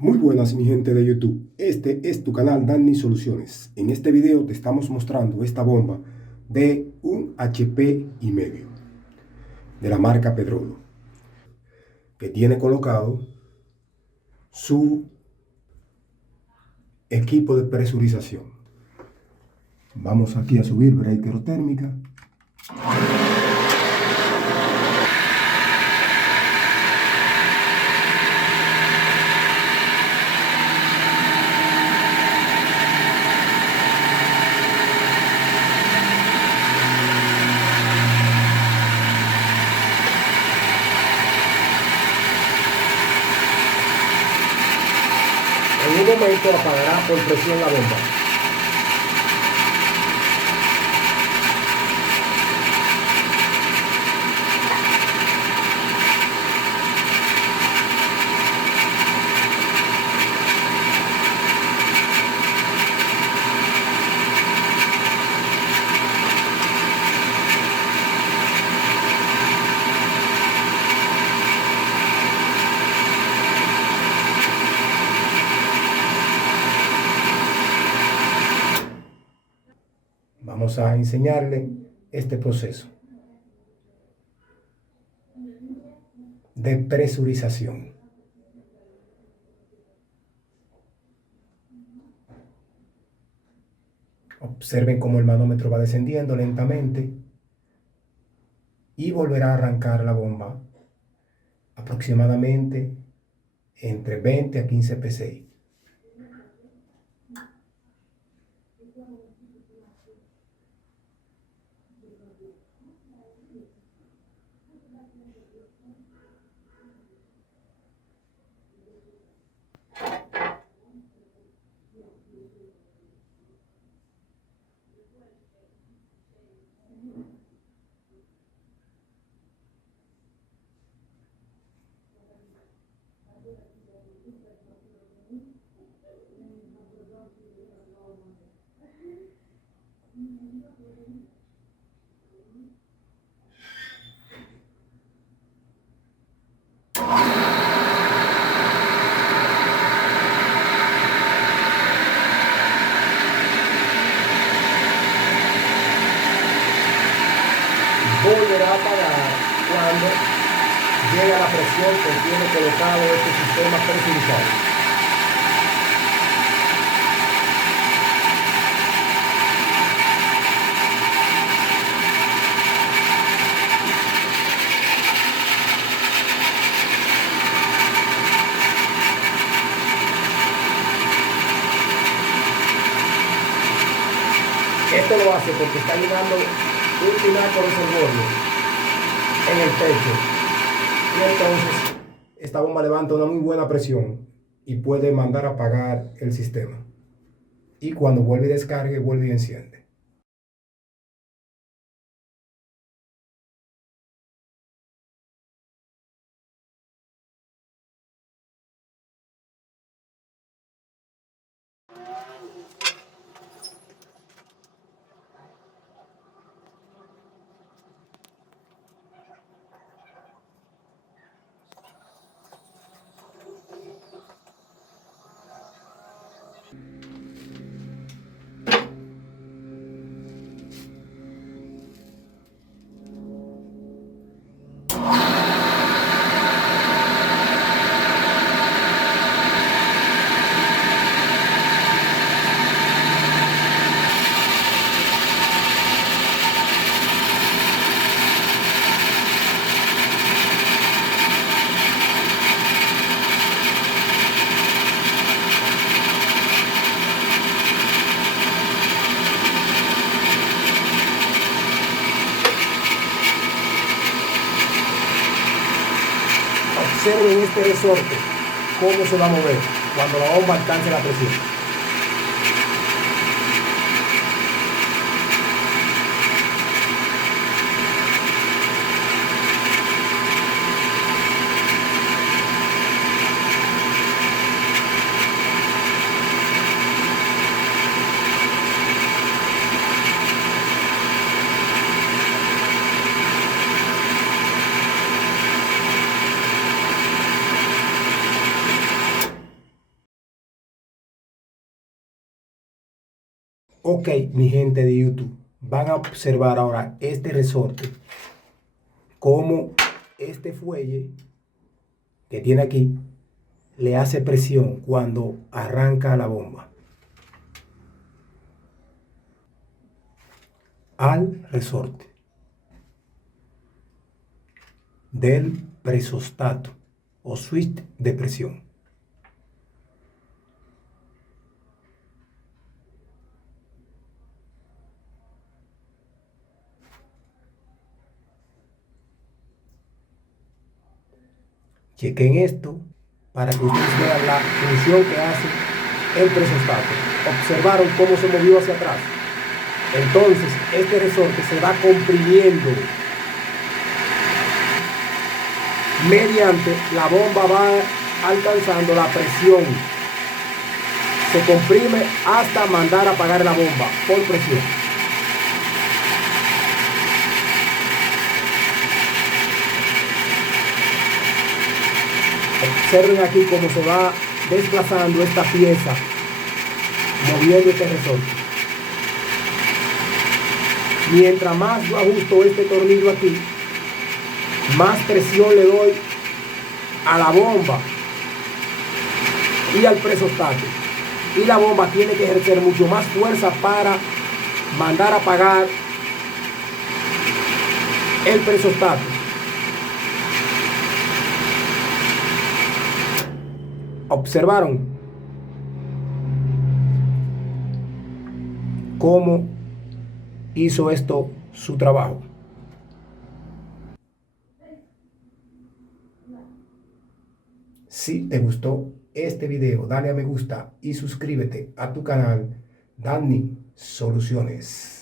Muy buenas mi gente de YouTube, este es tu canal Danny Soluciones. En este video te estamos mostrando esta bomba de un HP y medio de la marca Pedrolo, que tiene colocado su equipo de presurización. Vamos aquí a subir breaker térmica. En un momento apagará por presión la bomba. Vamos a enseñarle este proceso de presurización. Observen cómo el manómetro va descendiendo lentamente y volverá a arrancar la bomba aproximadamente entre 20 a 15 psi. Volverá a apagar cuando llega la presión que tiene colocado este sistema presurizado. Esto lo hace porque está llenando un tinaco reservorio en el techo. Y entonces esta bomba levanta una muy buena presión y puede mandar a apagar el sistema. Y cuando vuelve y descargue, vuelve y enciende. Observen este resorte, cómo se va a mover cuando la bomba alcance la presión. Ok, mi gente de YouTube, van a observar ahora este resorte, cómo este fuelle que tiene aquí le hace presión cuando arranca la bomba al resorte del presostato o switch de presión. Chequen esto para que ustedes vean la función que hace el presostato. Observaron cómo se movió hacia atrás. Entonces, este resorte se va comprimiendo mediante la bomba, va alcanzando la presión. Se comprime hasta mandar a apagar la bomba por presión. Observen aquí cómo se va desplazando esta pieza, moviendo este resorte. Mientras más yo ajusto este tornillo aquí, más presión le doy a la bomba y al presostato. Y la bomba tiene que ejercer mucho más fuerza para mandar a apagar el presostato. ¿Observaron cómo hizo esto su trabajo? Si te gustó este video, dale a me gusta y suscríbete a tu canal Danny Soluciones.